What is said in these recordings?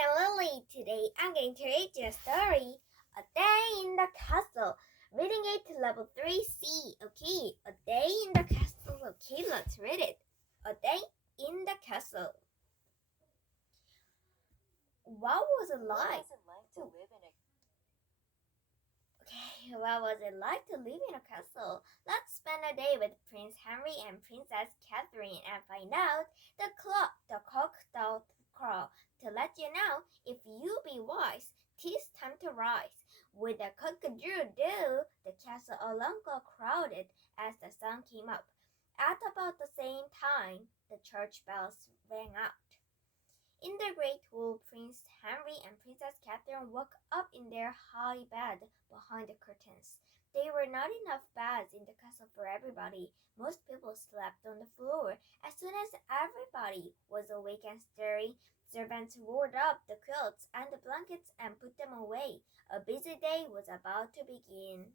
am Lily. Today I'm going to read you a story. A Day in the Castle. Reading it to level 3C. Okay, A Day in the Castle. Okay, let's read it. A Day in the Castle. What was it like? What was it like to live in a castle? Let's spend a day with Prince Henry and Princess Catherine and find out. The cock doth crow to let you know if you be wise. 'Tis time to rise. With the cock-a-doodle-doo, the castle alone got crowded as the sun came up. At about the same time, the church bells rang out. In the great hall, Prince Henry and Princess Catherine woke up in their high bed behind the curtains. There were not enough beds in the castle for everybody. Most people slept on the floor. As soon as everybody was awake and stirring, servants rolled up the quilts and the blankets and put them away. A busy day was about to begin.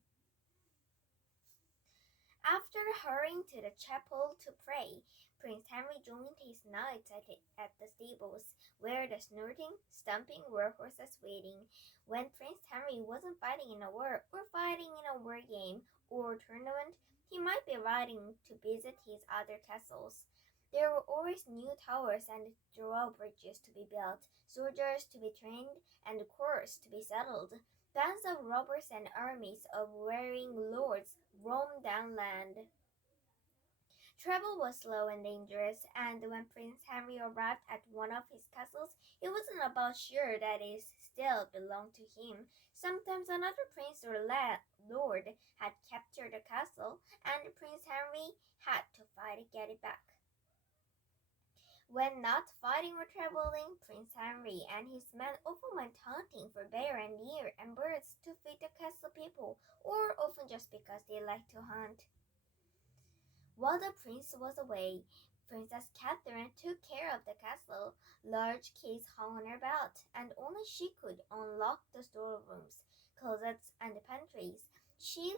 After hurrying to the chapel to pray, Prince Henry joined his knights at the stables, where the snorting, stumping were horses waiting. When Prince Henry wasn't fighting in a war or fighting in a war game or tournament, he might be riding to visit his other castles. There were always new towers and drawbridges to be built, soldiers to be trained, and courts to be settled. Bands of robbers and armies of wearing lords roamed downland. Travel was slow and dangerous, and when Prince Henry arrived at one of his castles, he wasn't about sure that it still belonged to him. Sometimes another prince or lord had captured the castle, and Prince Henry had to fight to get it back. When not fighting or traveling, Prince Henry and his men often went hunting for bear and deer and birds to feed the castle people, or often just because they liked to hunt. While the prince was away, Princess Catherine took care of the castle. Large keys hung on her belt, and only she could unlock the storerooms, closets, and the pantries. She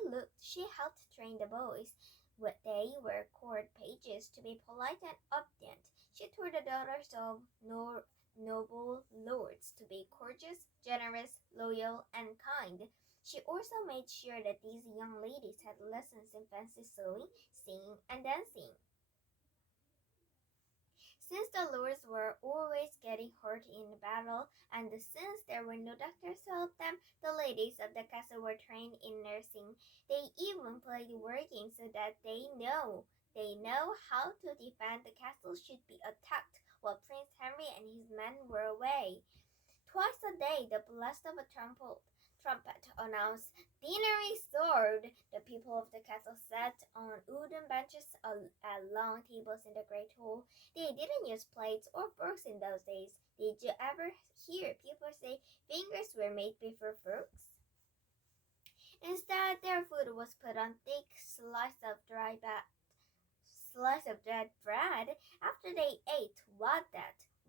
helped train the boys. They were court pages to be polite and obedient. She taught the daughters of noble lords to be courteous, generous, loyal, and kind. She also made sure that these young ladies had lessons in fancy sewing, singing, and dancing. Since the lords were always getting hurt in battle, and since there were no doctors to help them, the ladies of the castle were trained in nursing. They even played war games so that they know how to defend the castle should be attacked while Prince Henry and his men were away. Twice a day the blast of a trumpet announced dinner is served. The people of the castle sat on wooden benches at long tables in the great hall. They didn't use plates or forks in those days. Did you ever hear people say fingers were made before forks? Instead, their food was put on thick slice of dead bread. After they ate what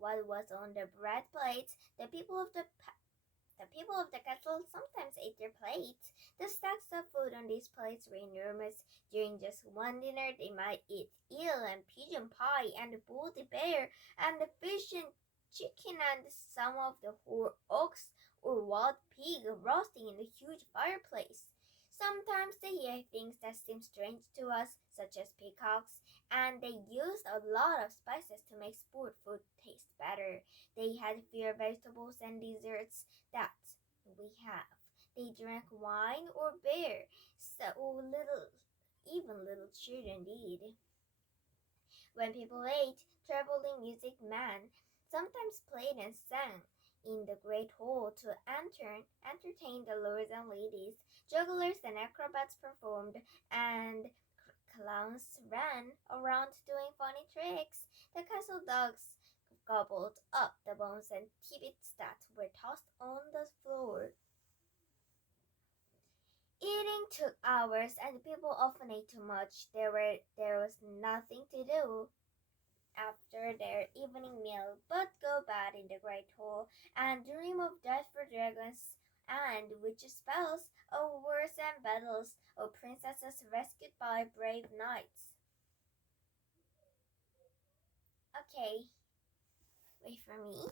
was on the bread plates, the people of the castle sometimes ate their plates. The stacks of food on these plates were enormous. During just one dinner, they might eat eel and pigeon pie and bully bear and the fish and chicken and some of the ox or wild pig roasting in the huge fireplace. Sometimes they ate things that seem strange to us, such as peacocks, and they used a lot of spices to make sport food taste better. They had fewer vegetables and desserts that we have. They drank wine or beer, even little children did. When people ate, traveling music men sometimes played and sang in the great hall to entertain the lords and ladies. Jugglers and acrobats performed, and clowns ran around doing funny tricks. The castle dogs gobbled up the bones and tidbits that were tossed on the floor. Eating took hours, and people often ate too much. There was nothing to do after their evening meal but go bad in the great hall and dream of death for dragons and witches' spells, of wars and battles, of princesses rescued by brave knights. Okay, wait for me.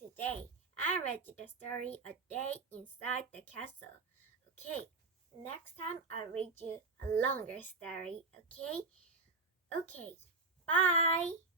today. I read you the story A Day Inside the Castle. Okay, next time I'll read you a longer story, okay? Okay, bye!